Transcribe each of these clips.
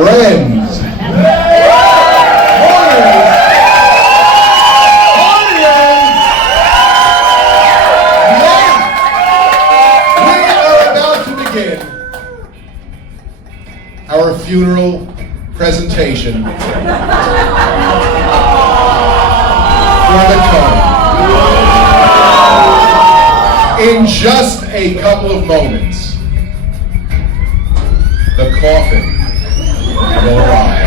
friends, our funeral presentation for the Coney. In just a couple of moments, the coffin will arrive.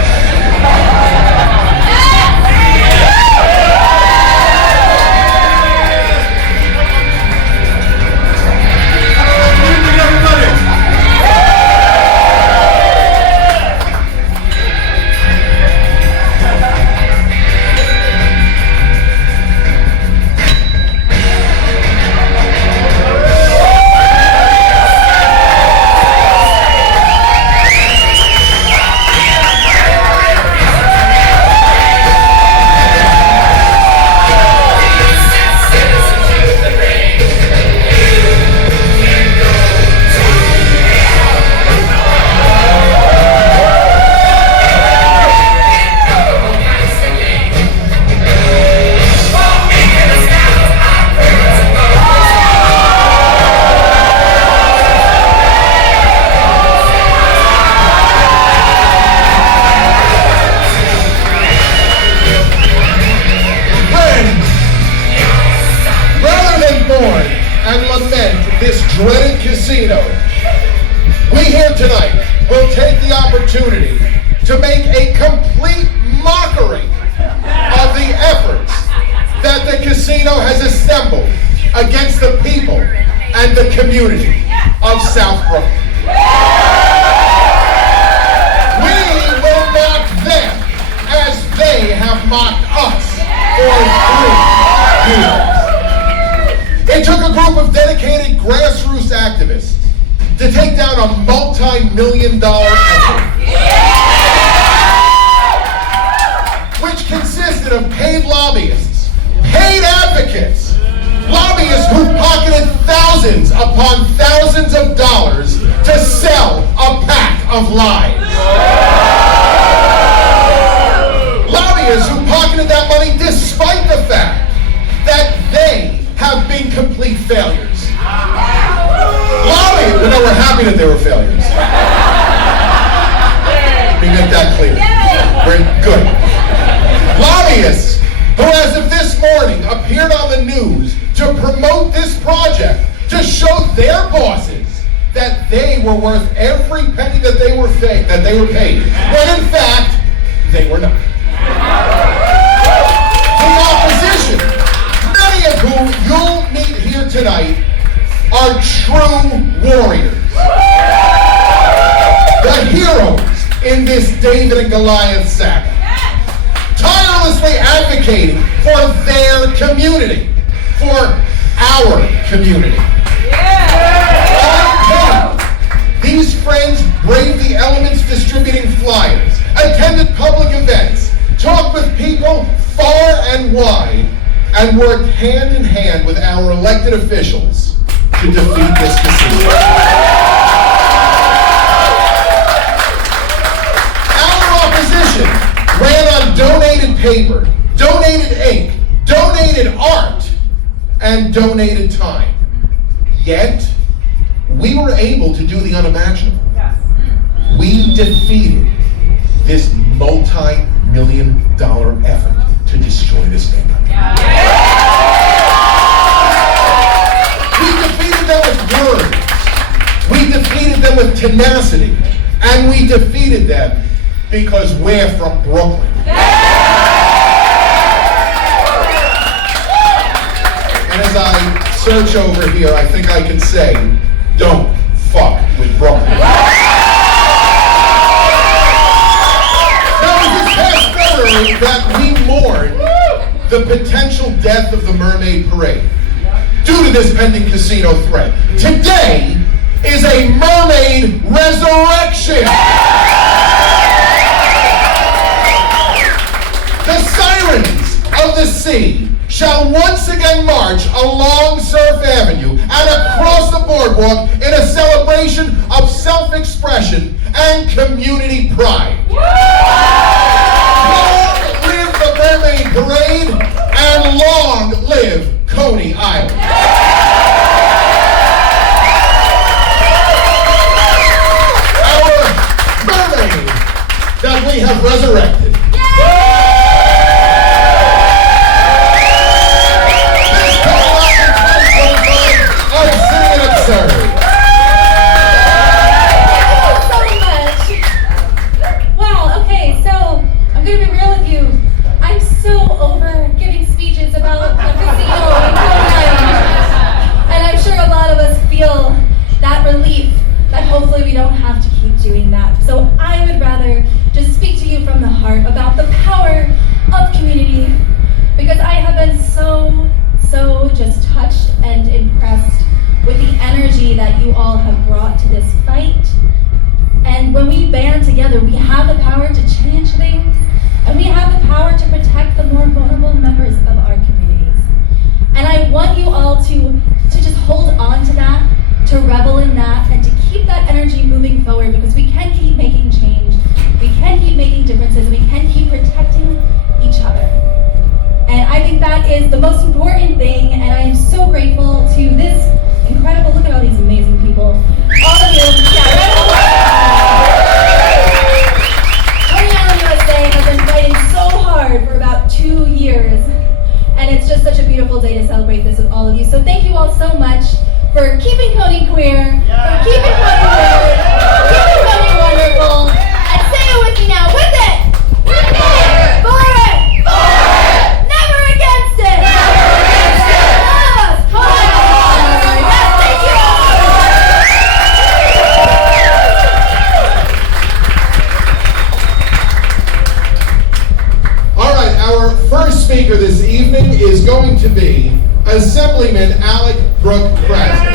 This dreaded casino, we here tonight will take the opportunity to make a complete mockery of the efforts that the casino has assembled against the people and the community of South Brooklyn. We will mock them as they have mocked us for 3 years. It took a group of dedicated grassroots activists to take down a multi-million-dollar effort, which consisted of paid lobbyists, paid advocates, lobbyists who pocketed thousands upon thousands of dollars to sell a pack of lies. Lobbyists who pocketed that money despite the fact that they have been complete failures. Lobbyists, no, we're happy that they were failures. Let me make that clear. We're good. Lobbyists who, as of this morning, appeared on the news to promote this project, to show their bosses that they were worth every penny that they were paid, when in fact, they were not. The opposition, many of whom you'll meet here tonight, are true warriors. The heroes in this David and Goliath saga, tirelessly advocating for their community, for our community. These friends braved the elements distributing flyers, attended public events, talked with people far and wide, and worked hand in hand with our elected officials to defeat this casino. Our opposition ran on donated paper, donated ink, donated art, and donated time. Yet, we were able to do the unimaginable. We defeated this multi-million-dollar effort to destroy this neighborhood. We defeated them with words. We defeated them with tenacity. And we defeated them because we're from Brooklyn. And as I search over here, I think I can say, don't fuck with Brooklyn. Now, it was this past February that we mourned the potential death of the Mermaid Parade due to this pending casino threat. Today is a mermaid resurrection. The sirens of the sea shall once again march along Surf Avenue and across the boardwalk in a celebration of self-expression and community pride. resurrected. This coming up in 2025, obscene and absurd. Hopefully we don't have to keep doing that. So I would rather just speak to you from the heart about the power of community, because I have been so just touched and impressed with the energy that you all have brought to this fight. And when we band together, we have the power to change things, and we have the power to protect the more vulnerable members of our communities. And I want you all to just hold on to that, to revel in that, and to keep that energy moving forward, because we can keep making change, we can keep making differences, we can keep protecting each other. And I think that is the most important thing, and I am so grateful to this incredible, look at all these amazing people. All of you, Coney Island USA has been fighting so hard for about 2 years, and it's just such a beautiful day to celebrate this with all of you. So thank you all so much for keeping Coney queer, for keeping Coney weird, keeping Coney wonderful, and say it with me now, with it! With it! For it! For it! Never against it! Never against it! All of us, Coney! Yes, thank you all! All right, our first speaker this evening is going to be Assemblyman Alec Brooke Krasny.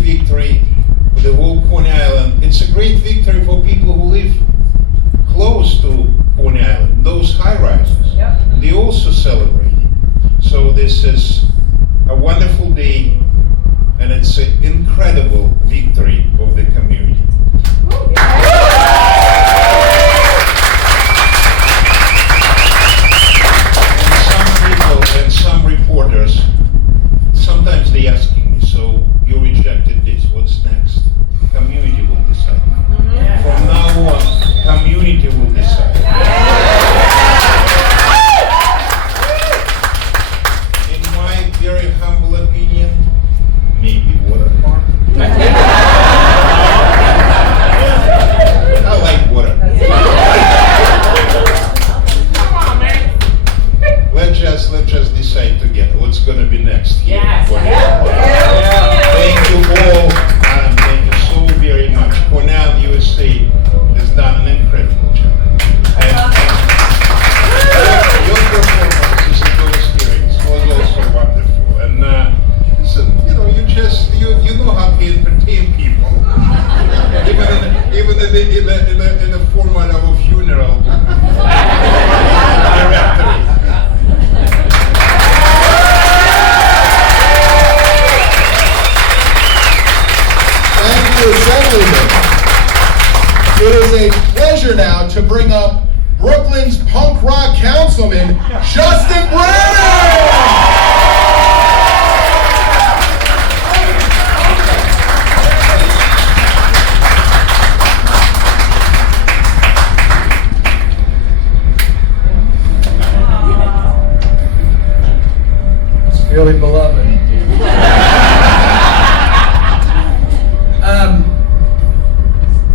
Victory for the whole Coney Island. It's a great victory for people who live even in the format of a funeral. Thank you, Assemblyman. It is a pleasure now to bring up Brooklyn's punk rock councilman, Justin Brennan! Dearly beloved.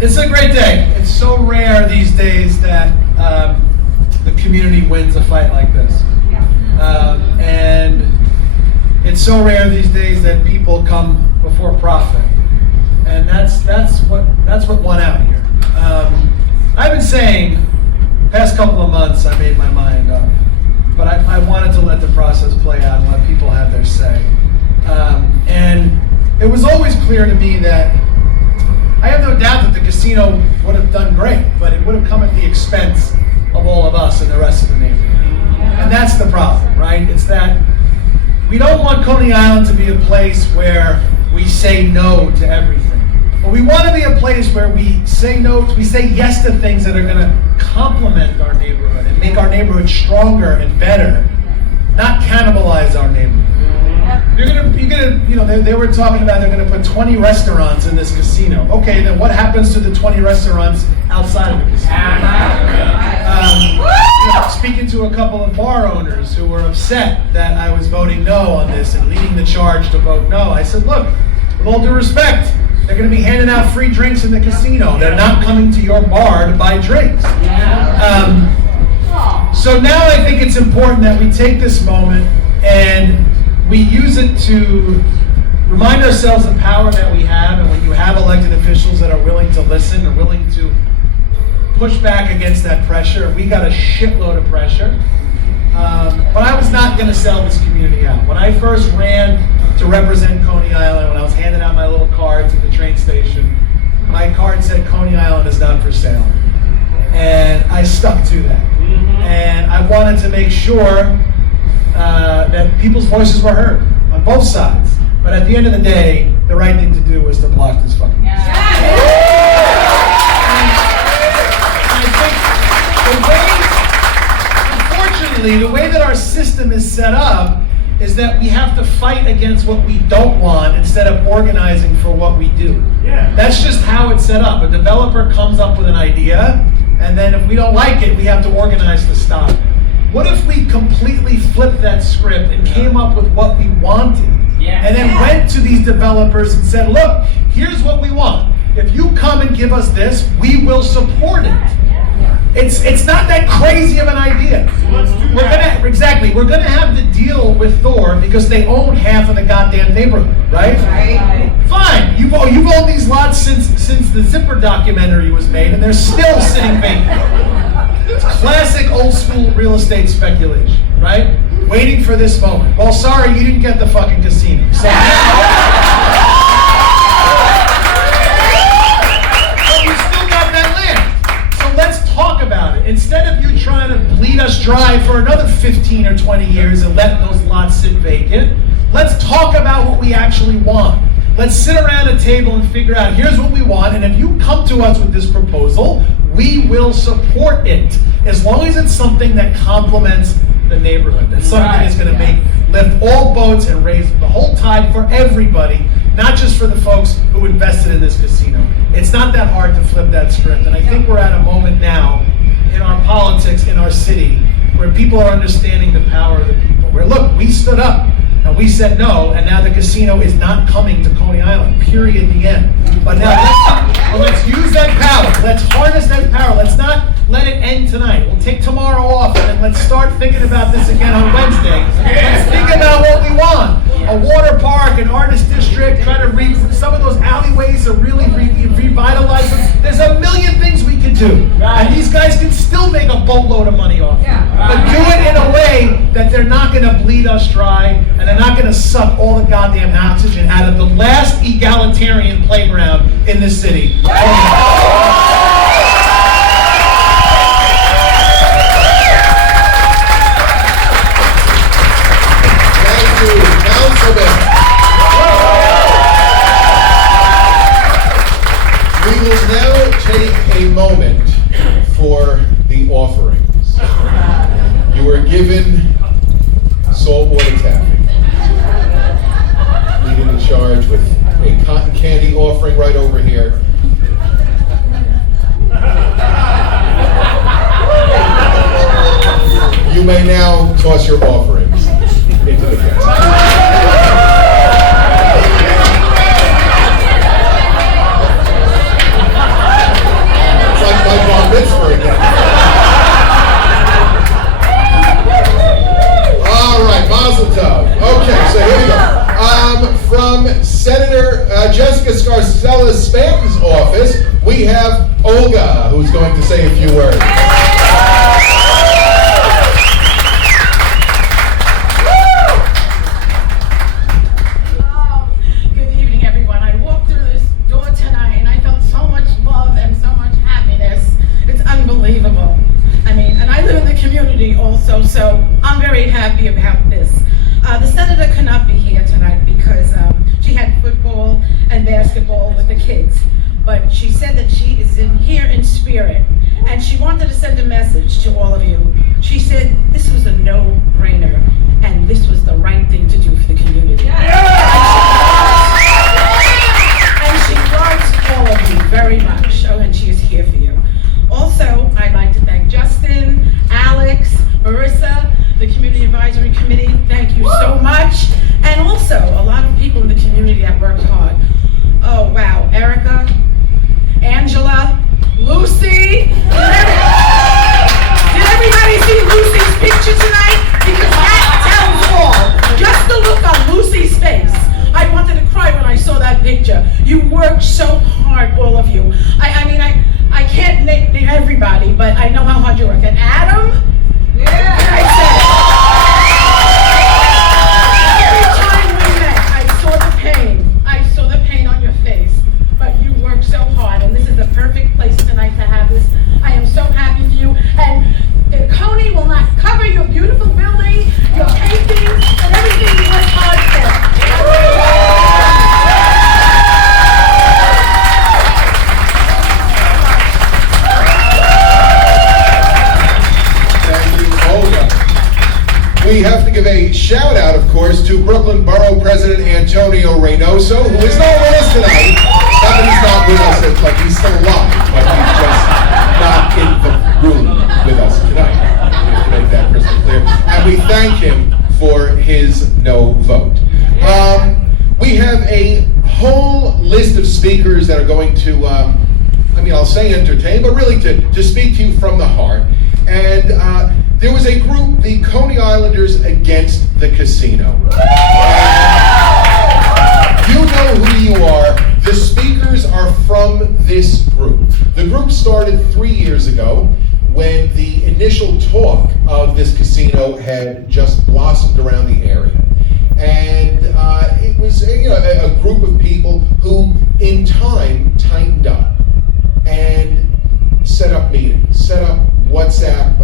It's a great day. It's so rare these days that the community wins a fight like this. And it's so rare these days that people come before profit. And that's what won out here. I've been saying, past couple of months I made my mind up. But I wanted to let the process play out and let people have their say. And it was always clear to me that I have no doubt that the casino would have done great, but it would have come at the expense of all of us and the rest of the neighborhood. And that's the problem, right? It's that we don't want Coney Island to be a place where we say no to everything. But we want to be a place where we say yes to things that are going to complement our neighborhood and make our neighborhood stronger and better, not cannibalize our neighborhood. They were talking about they're going to put 20 restaurants in this casino. Okay, then what happens to the 20 restaurants outside of the casino? Speaking to a couple of bar owners who were upset that I was voting no on this and leading the charge to vote no, I said, look, with all due respect, they're going to be handing out free drinks in the casino. They're not coming to your bar to buy drinks. So now I think it's important that we take this moment and we use it to remind ourselves the power that we have. And when you have elected officials that are willing to listen or willing to push back against that pressure, we got a shitload of pressure. But I was not going to sell this community out. When I first ran to represent Coney Island, when I was handing out my little cards at the train station, my card said Coney Island is not for sale. And I stuck to that. And I wanted to make sure that people's voices were heard on both sides. But at the end of the day, the right thing to do was to block this fucking And I think unfortunately, the way that our system is set up is that we have to fight against what we don't want instead of organizing for what we do. That's just how it's set up. A developer comes up with an idea, and then if we don't like it, we have to organize to stop it. What if we completely flipped that script and came up with what we wanted, and then went to these developers and said, look, here's what we want. If you come and give us this, we will support it. It's not that crazy of an idea. We're gonna have to deal with Thor because they own half of the goddamn neighborhood, right? Fine. You've owned these lots since the Zipper documentary was made, and they're still sitting vacant. It's classic old school real estate speculation, right? Waiting for this moment. Well, sorry, you didn't get the fucking casino. So let's talk about it. Instead of you trying to bleed us dry for another 15 or 20 years and let those lots sit vacant, let's talk about what we actually want. Let's sit around a table and figure out, here's what we want, and if you come to us with this proposal, we will support it, as long as it's something that complements the neighborhood, that's something that's going to lift all boats and raise the whole tide for everybody, not just for the folks who invested in this casino. It's not that hard to flip that script, and I think we're at a moment now in our politics, in our city, where people are understanding the power of the people. Where, look, we stood up and we said no, and now the casino is not coming to Coney Island, period, the end. But now let's use that power. Let's harness that power. Let's not let it end tonight. We'll take tomorrow off, and then let's start thinking about this again on Wednesday. Let's think about what we want. A water park, an artist district, try to some of those alleyways are really revitalize them. There's a million things we can do. And these guys can still make a boatload of money off it. But do it in a way that they're not going to bleed us dry, and they're not going to suck all the goddamn oxygen out of the last egalitarian playground in this city. given saltwater taffy. Leading the charge with a cotton candy offering right over here. You may now toss your offerings into the casket. It's like my bar mitzvah again. All right, Mazel Tov. Okay, so here we go. From Senator Jessica Scarcella-Spanton's office, we have Olga, who's going to say a few words. Good evening, everyone. I walked through this door tonight and I felt so much love and so much happiness. It's unbelievable. I mean, and I live in the community also, so I'm very happy about this. The senator could not be here tonight because she had football and basketball with the kids. But she said that she is here in spirit, and she wanted to send a message to all of you. She said this was a no-brainer, and this was the right thing to do for the community. And she loves all of you very much. Oh, and she is here for you. Also, I'd like to thank Justin, Alex, Marissa, the Community Advisory Committee. Thank you so much. And also, a lot of people in the community that worked hard. Oh, wow. Erica, Angela, Lucy. Did everybody see Lucy's picture tonight? Because that tells all. Just the look on Lucy's face. I wanted to cry when I saw that picture. You worked so hard, all of you. I can't name everybody, but I know how hard you work. And Adam? Yeah. I said it. Every time we met, I saw the pain. I saw the pain on your face. But you worked so hard, and this is the perfect place tonight to have this. I am so happy for you. And Coney will not cover your beautiful building, your paintings, and everything you worked hard for. We have to give a shout out, of course, to Brooklyn Borough President Antonio Reynoso, who is not with us tonight. Not that he's not with us, it's like he's still alive, but he's just not in the room with us tonight. We have to make that crystal clear. And we thank him for his no vote. We have a whole list of speakers that are going to, I'll say entertain, but really to speak to you from the heart. And there was a group, the Coney Islanders Against the Casino. You know who you are. The speakers are from this group. The group started 3 years ago when the initial talk of this casino had just blossomed around the area. And it was a group of people who in time tightened up and set up meetings, set up WhatsApp,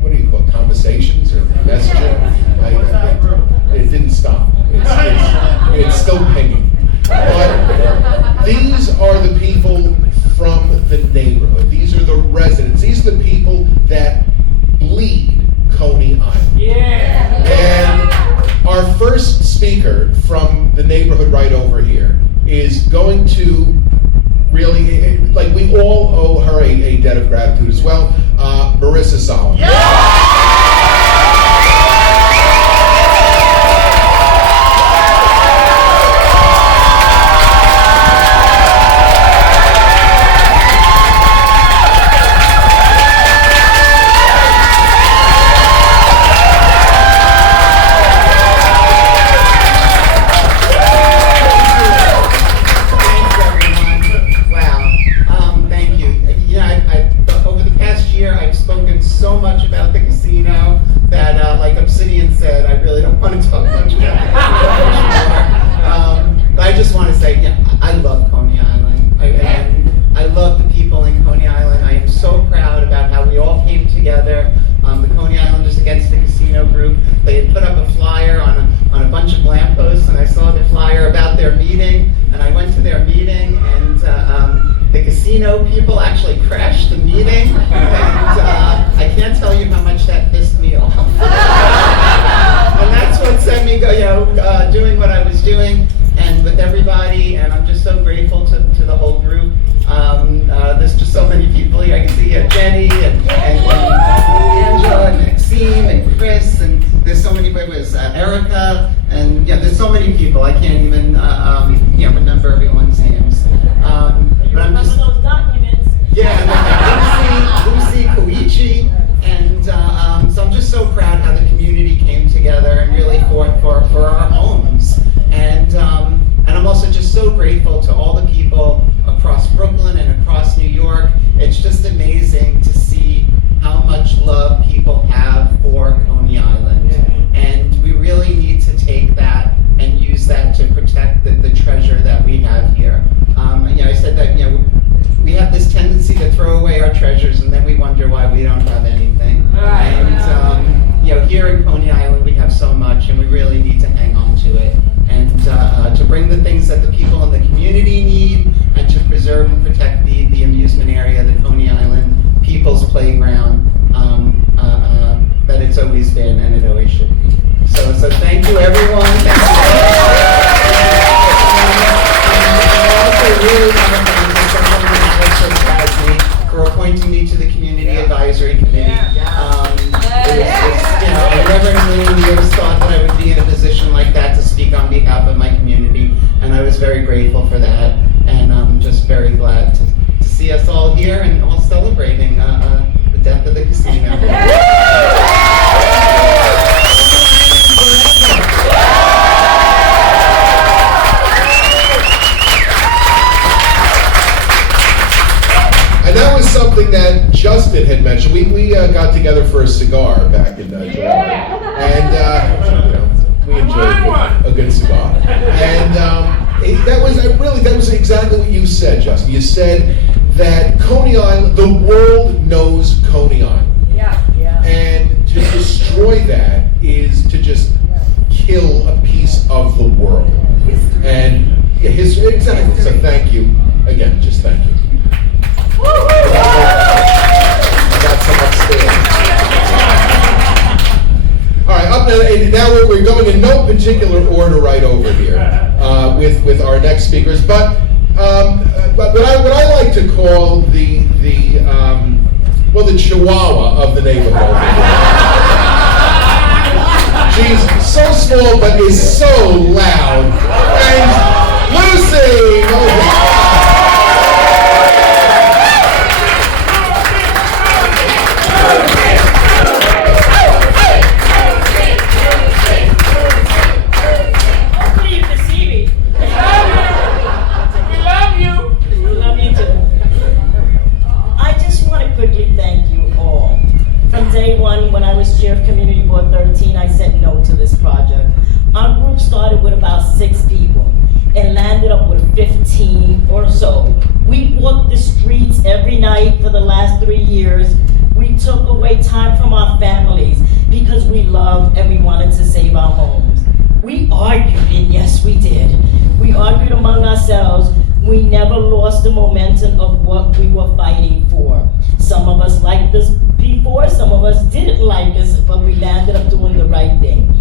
what do you call it, conversations or messaging? It didn't stop. It's still pinging. But these are the people from the neighborhood. These are the residents. These are the people that bleed Coney Island. Yeah. And our first speaker from the neighborhood right over here is going to really, like, we all owe her a debt of gratitude as well. Marissa Solomon. Yeah! People actually crashed the meeting, and I can't tell you how much that pissed me off. me go, doing what I was doing and with everybody, and I'm just so grateful to the whole group. There's just so many people here. I can see Jenny and Angela and Maxime and Chris, and there's so many, Erica, and yeah, there's so many people. I can't even remember everyone's names. But I'm just those documents. yeah, Lucy, Koichi, and so I'm just so proud how the community came together and really fought for our homes. And I'm also just so grateful to all the people across Brooklyn and across New York. It's just amazing to see how much love people have for Coney Island. And we really need to take that and use that to protect the treasure that we have here. I said that, we have this tendency to throw away our treasures and then we wonder why we don't have anything. And here in Coney Island we have so much and we really need to hang on to it. And to bring the things that the people in the community need and to preserve and protect the amusement area, the Coney Island People's Playground, that it's always been and it always should be. So thank you everyone. Thank you. Really want to thank someone who me for appointing me to the Community Advisory Committee. I never in a million years thought that I would be in a position like that to speak on behalf of my community, and I was very grateful for that, and I'm just very glad to see us all here and all celebrating the death of the casino. And that was something that Justin had mentioned. We got together for a cigar back in July, and we enjoyed a good cigar. And that was exactly what you said, Justin. You said that Coney Island, the world knows Coney Island. And to destroy that is to just kill a piece of the world. And history, exactly. So thank you again. Just thank you. I got some upstairs. All right, now we're going in no particular order right over here with our next speakers, but what I like to call the Chihuahua of the neighborhood. She's so small but is so loud. And Lucy. Day one, when I was chair of Community Board 13, I said no to this project. Our group started with about 6 people and landed up with 15 or so. We walked the streets every night for the last 3 years. We took away time from our families because we loved and we wanted to save our homes. We argued, and yes, we did. We argued among ourselves. We never lost the momentum of what we were fighting for. Some of us liked this before, some of us didn't like this, but we landed up doing the right thing.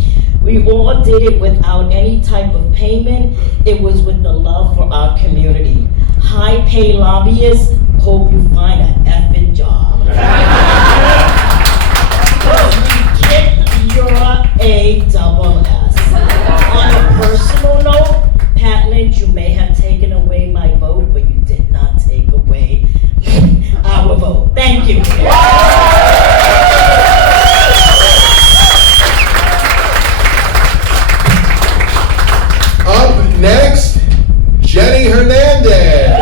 We all did it without any type of payment. It was with the love for our community. High-paid lobbyists, hope you find an effing job. We kicked your ASS. On a personal note, Pat Lynch, you may have taken away my vote, but you did not take away our vote. Thank you. Up next, Jenny Hernandez.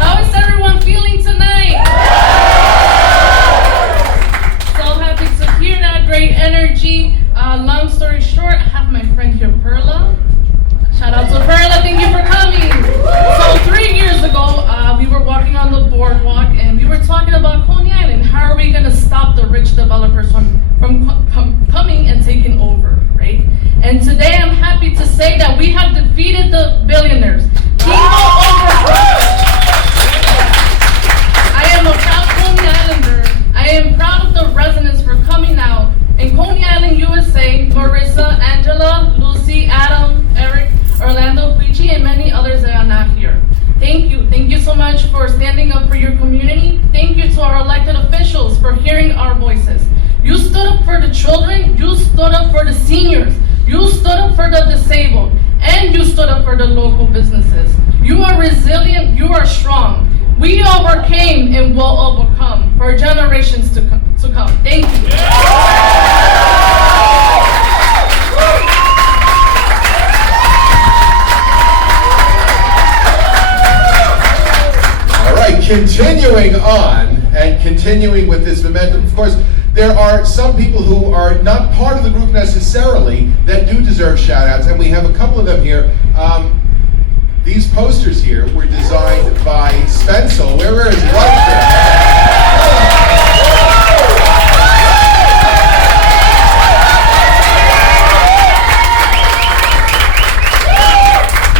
How is everyone feeling tonight? So happy to hear that, great energy. Long story short, I have my friend here, Perla. Shout out to Perla, thank you for coming. So 3 years ago, we were walking on the boardwalk and we were talking about Coney Island. How are we gonna stop the rich developers from coming and taking over, right? And today I'm happy to say that we have defeated the billionaires. I am a Orlando Pucci, and many others that are not here. Thank you. Thank you so much for standing up for your community. Thank you to our elected officials for hearing our voices. You stood up for the children, you stood up for the seniors, you stood up for the disabled, and you stood up for the local businesses. You are resilient, you are strong. We overcame and will overcome for generations to come. Thank you. All right, continuing on and continuing with this momentum, of course, there are some people who are not part of the group necessarily that do deserve shout outs, and we have a couple of them here. These posters here were designed by Spencel. Where is he? Right there.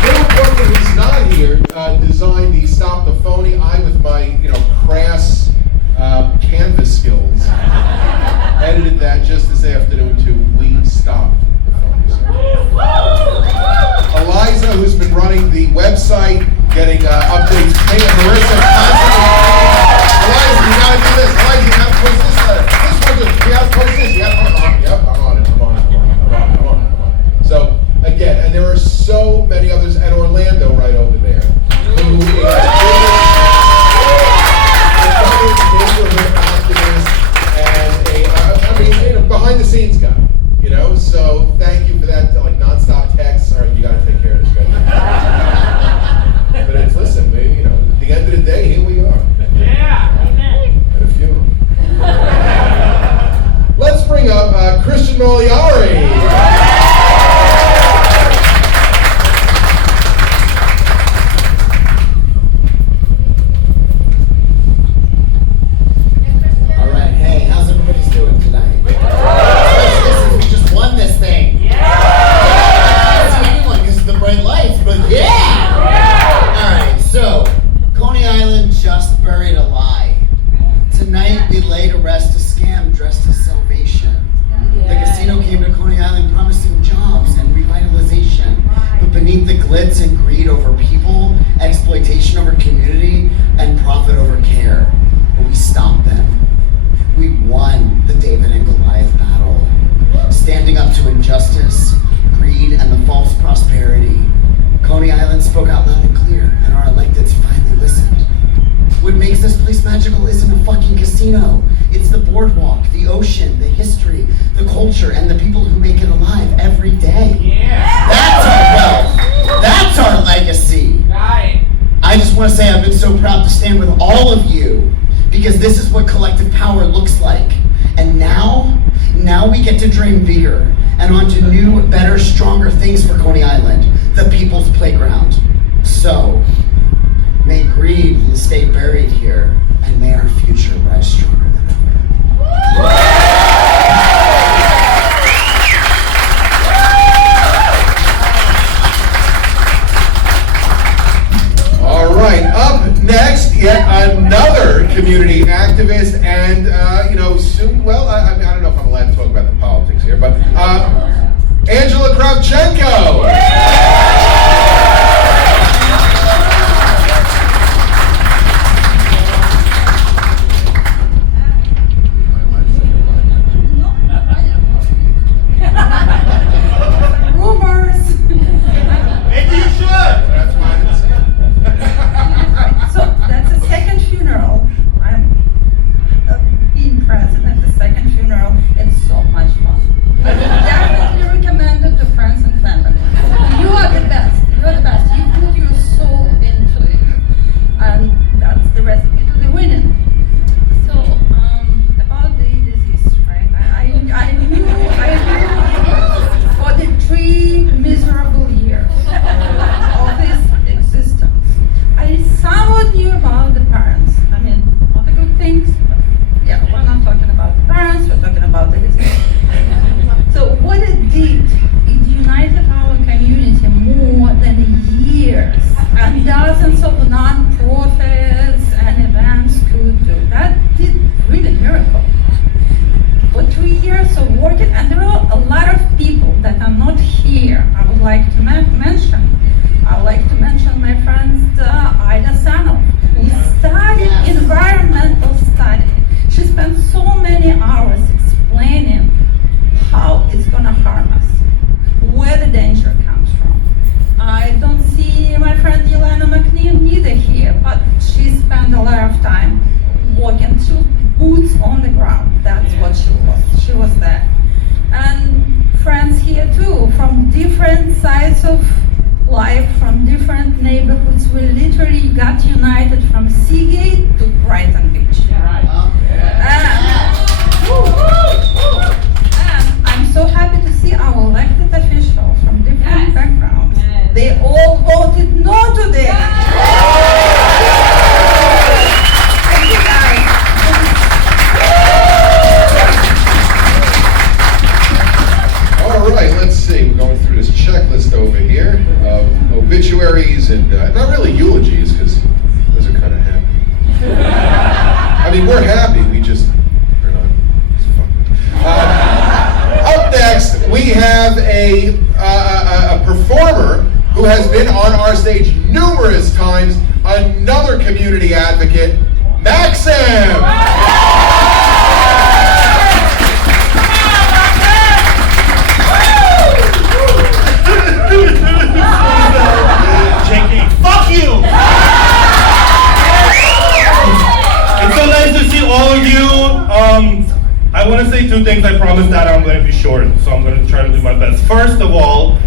Little Brooklyn, who's not here, designed the Stop the Phony. I, with my crass canvas skills, edited that just this afternoon to We Stop the Phony. Eliza, who's been running the website, getting updates. Hey, Marissa, constantly. Eliza, you gotta do this. Eliza, you gotta post this letter. This one, you gotta post this. You gotta post it. Yep, I'm on it. So, again, and there are so many others, and Orlando right over there, who is neighborhood activist and behind the scenes guy. So thank you for that, like nonstop texts. All right, you gotta take care of this guy. But listen, maybe, at the end of the day, here we are. Yeah. Amen. At a funeral. Let's bring up Christian Moliari. All right, hey, how's everybody doing tonight? We just won this thing. Yeah! I don't see anyone because of the bright lights, but yeah! All right, so Coney Island just buried a lie. Tonight we lay to rest a scam dressed as salvation. The casino came to Coney Island promising jobs and revitalization, but beneath the glitz and greed over people, exploitation over community, and profit over care, we stopped them. We won the David and Goliath battle, standing up to injustice, greed, and the false prosperity. Coney Island spoke out loud and clear, and our electeds finally listened. What makes this place magical isn't a fucking casino. It's the boardwalk, the ocean, the history, the culture, and the people who make it alive every day. Yeah. That's our wealth. That's our legacy. Right. I just want to say I've been so proud to stand with all of you, because this is what collective power looks like. And now we get to dream bigger and on to new, better, stronger things for Coney Island, the people's playground. So, may greed stay buried here, and may our future rise stronger than ever. All right, up next, yet another community activist, and soon. Well, I don't know if I'm allowed to talk about the politics here, but Angela Kravchenko. walks of life from different neighborhoods. We literally got united from Seagate to Brighton Beach. And I'm so happy to see our elected officials from different backgrounds. They all voted no today. Thank you guys. All right, let's see. We're going through this checklist over here of obituaries and not really eulogies, because those are kind of happy. I mean, we're happy. We just are not. Up next, we have a performer who has been on our stage numerous times. Another community advocate, Maxim. JK, fuck you! It's so nice to see all of you. I want to say two things. I promised that I'm going to be short, so I'm going to try to do my best. First of all,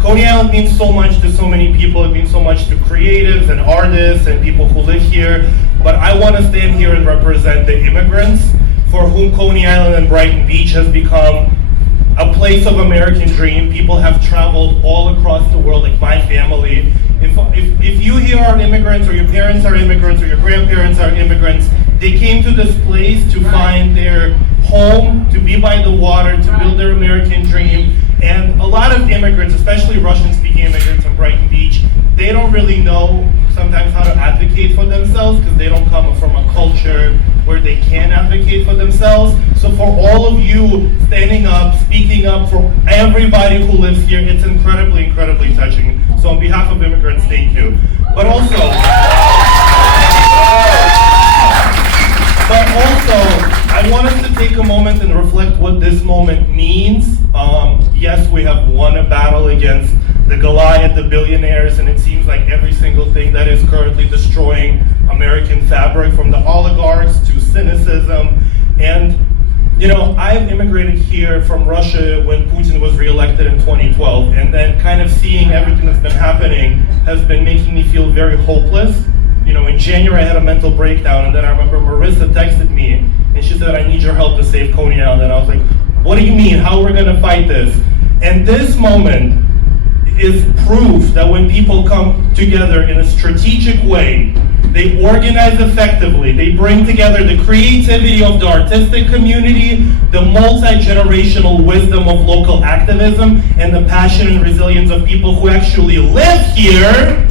Coney Island means so much to so many people. It means so much to creatives and artists and people who live here. But I want to stand here and represent the immigrants for whom Coney Island and Brighton Beach has become a place of American dream. People have traveled all across the world, like my family. If you here are immigrants, or your parents are immigrants, or your grandparents are immigrants, they came to this place to find their home, to be by the water, to build their American dream. And a lot of immigrants, especially Russian-speaking immigrants in Brighton Beach, they don't really know sometimes how to advocate for themselves because they don't come from a culture where they can advocate for themselves. So for all of you standing up, speaking up for everybody who lives here, it's incredibly, incredibly touching. So on behalf of immigrants, thank you. But also, I want us to take a moment and reflect what this moment means. Yes, we have won a battle against the Goliath, the billionaires, and it seems like every single thing that is currently destroying American fabric, from the oligarchs to cynicism. And, you know, I've immigrated here from Russia when Putin was reelected in 2012, and then kind of seeing everything that's been happening has been making me feel very hopeless. You know, in January I had a mental breakdown, and then I remember Marissa texted me, and she said, I need your help to save Coney Island. And I was like, what do you mean? How are we gonna fight this? And this moment is proof that when people come together in a strategic way, they organize effectively, they bring together the creativity of the artistic community, the multi-generational wisdom of local activism, and the passion and resilience of people who actually live here.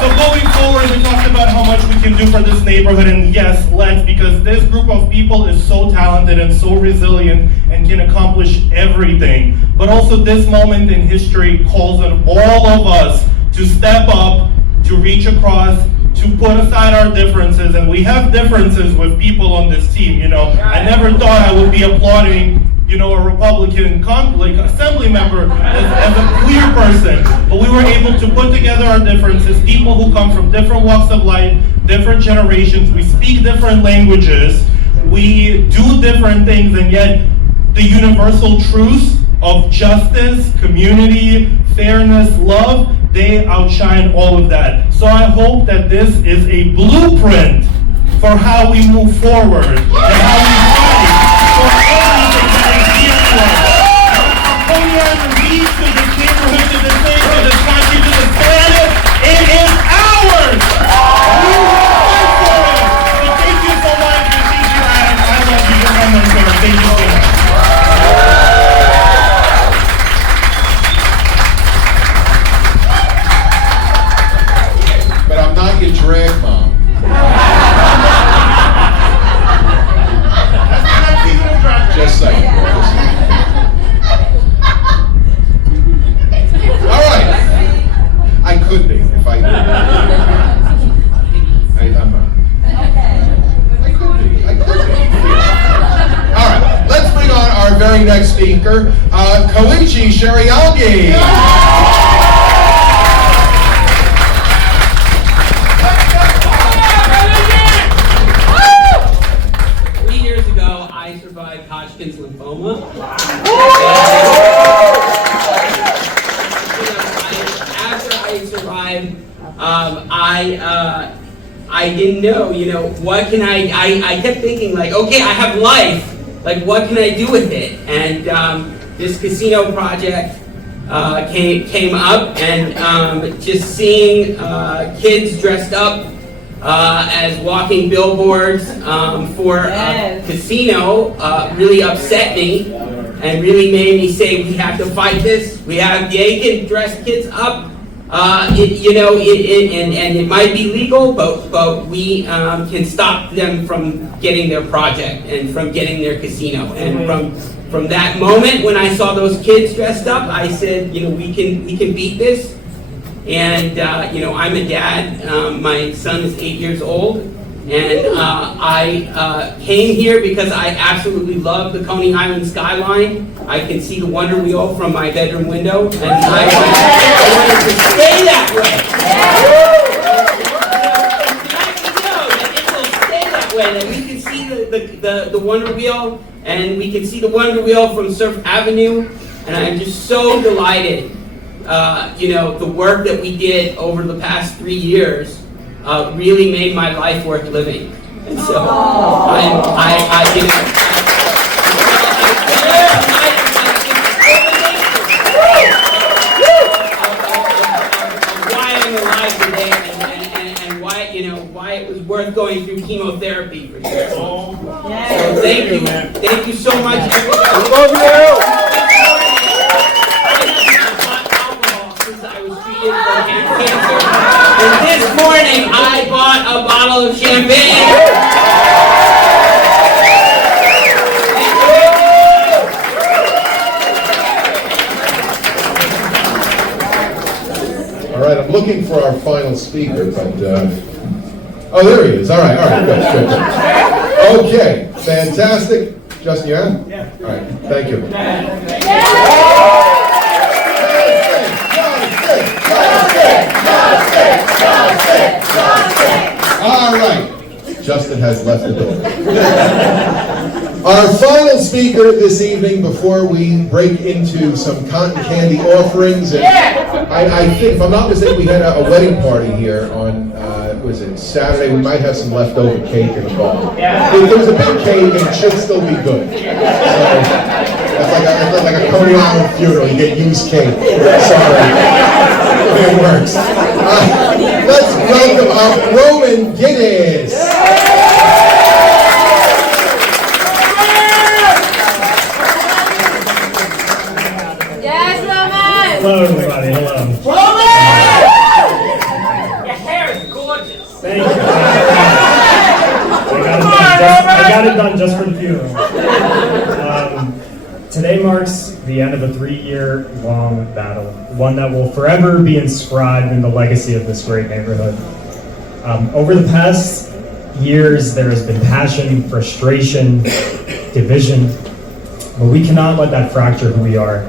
So going forward, we talked about how much we can do for this neighborhood, and yes, let's, because this group of people is so talented and so resilient and can accomplish everything. But also this moment in history calls on all of us to step up, to reach across, to put aside our differences, and we have differences with people on this team. You know, I never thought I would be applauding, you know, a Republican assembly member as a queer person, but we were able to put together our differences, people who come from different walks of life, different generations, we speak different languages, we do different things, and yet the universal truths of justice, community, fairness, love, they outshine all of that. So I hope that this is a blueprint for how we move forward and how we fight for everything that is here to us. From Coney Island Beach to this neighborhood, to this thing, to this country, to this planet, it is ours! We will fight for it! So thank you so much, and thank you, Adam. I love you. You're my mentor. Thank you so much. But I'm not your drag mom. Just saying. All right. I could be if I did. I'm not. I could be. All right. Let's bring on our very next speaker, Koichi Shirayagi. 3 years ago, I survived Hodgkin's lymphoma. I didn't know, you know, what can I kept thinking like, okay, I have life, like what can I do with it? And this casino project came up, and just seeing kids dressed up as walking billboards for a casino really upset me and really made me say, we have to fight this. They can dress kids up. And it might be legal, but we can stop them from getting their project and from getting their casino. And from that moment when I saw those kids dressed up, I said, you know, we can beat this. And I'm a dad. My son is 8 years old, and I came here because I absolutely love the Coney Island skyline. I can see the Wonder Wheel from my bedroom window, and I wanted to stay that way. That we can see the Wonder Wheel, and we can see the Wonder Wheel from Surf Avenue, and I'm just so delighted. The work that we did over the past 3 years really made my life worth living, and so why it was worth going through chemotherapy for years. So thank you so much. I love you. Since I was treated for cancer, and this morning I bought a bottle of champagne. All right, I'm looking for our final speaker, but oh, there he is. All right, good. Okay, fantastic. Justin, you on? Yeah. All right, thank you. All right, Justin has left the door. Our final speaker this evening, before we break into some cotton candy offerings, and I think, if I'm not mistaken, we had a wedding party here on, was it Saturday? We might have some leftover cake in the bar. If there's a big cake, it should still be good. So, that's like a Coney Island funeral, you get used cake. Sorry, it works. Let's welcome up Roman Guinness. Hello, everybody. Hello. Your hair is gorgeous. Thank you. I got it done just for the funeral. Today marks the end of a 3-year-long battle, one that will forever be inscribed in the legacy of this great neighborhood. Over the past years, there has been passion, frustration, division, but we cannot let that fracture who we are.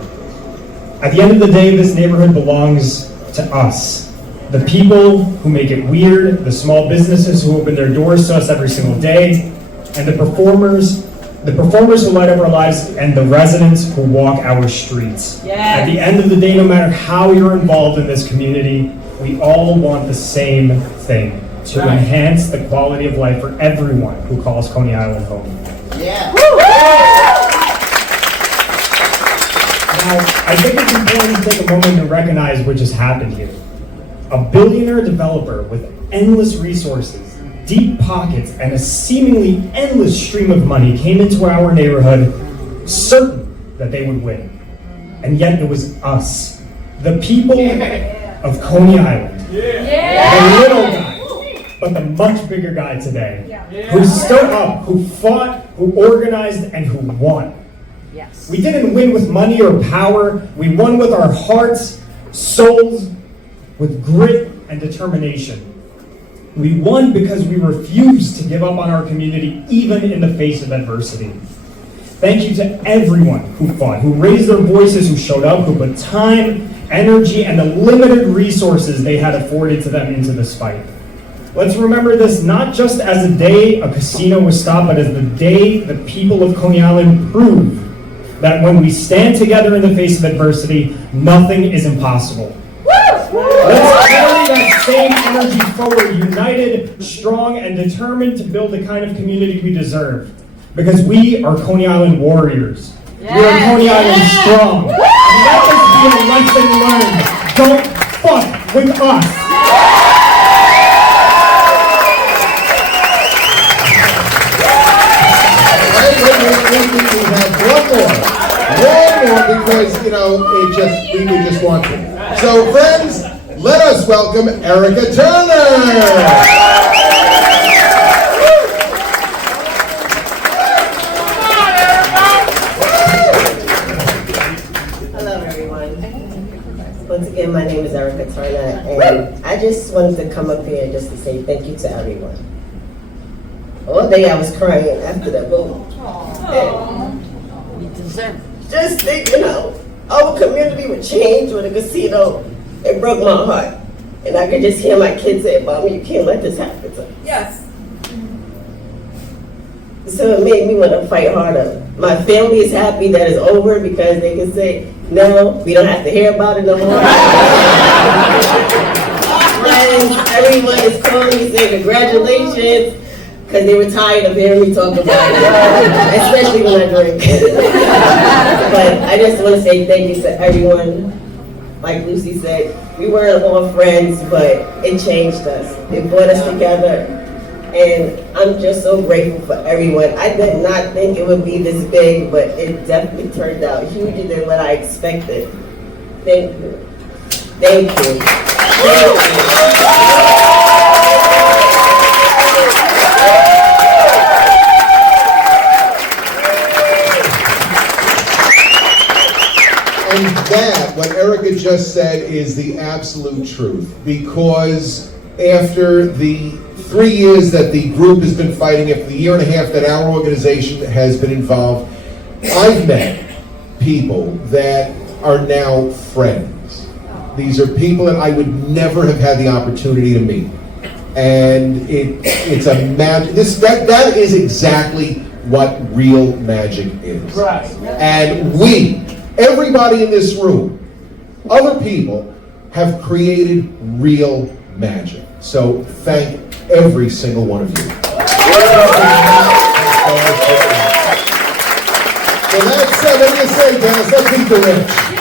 At the end of the day, this neighborhood belongs to us. The people who make it weird, the small businesses who open their doors to us every single day, and the performers who light up our lives, and the residents who walk our streets. Yes. At the end of the day, no matter how you're involved in this community, we all want the same thing, to enhance the quality of life for everyone who calls Coney Island home. Yeah. Now, I think it's important to take a moment to recognize what just happened here. A billionaire developer with endless resources, deep pockets, and a seemingly endless stream of money came into our neighborhood certain that they would win. And yet it was us, the people of Coney Island, the little guy, but the much bigger guy today, who stood up, who fought, who organized, and who won. Yes. We didn't win with money or power. We won with our hearts, souls, with grit and determination. We won because we refused to give up on our community even in the face of adversity. Thank you to everyone who fought, who raised their voices, who showed up, who put time, energy, and the limited resources they had afforded to them into this fight. Let's remember this not just as the day a casino was stopped, but as the day the people of Coney Island proved that when we stand together in the face of adversity, nothing is impossible. Let's carry that same energy forward, united, strong, and determined to build the kind of community we deserve. Because we are Coney Island warriors. We are Coney Island strong. And let this be a lesson learned. Don't fuck with us. We have one more because, you know, we just want to. So friends, let us welcome Erica Turner. Once again, my name is Erica Turner, and I just wanted to come up here just to say thank you to everyone. All day I was crying after that vote. Just think, you know, our community would change with a casino. It broke my heart. And I could just hear my kids say, Mommy, you can't let this happen to us. Yes. So it made me want to fight harder. My family is happy that it's over because they can say, no, we don't have to hear about it no more. Friends, everyone is calling me saying congratulations because they were tired of hearing me talk about it, especially when I drink. But I just want to say thank you to everyone. Like Lucy said, we weren't all friends, but it changed us. It brought us together. And I'm just so grateful for everyone. I did not think it would be this big, but it definitely turned out huger than what I expected. Thank you. Thank you. Thank you. And that, what Erica just said, is the absolute truth. Because after the 3 years that the group has been fighting, after the year and a half that our organization has been involved, I've met people that are now friends. These are people that I would never have had the opportunity to meet. And it's a magic. That is exactly what real magic is. Right. And we, everybody in this room, other people, have created real magic. So thank every single one of you. So that's what do you say, Dennis? Let's beat the rich.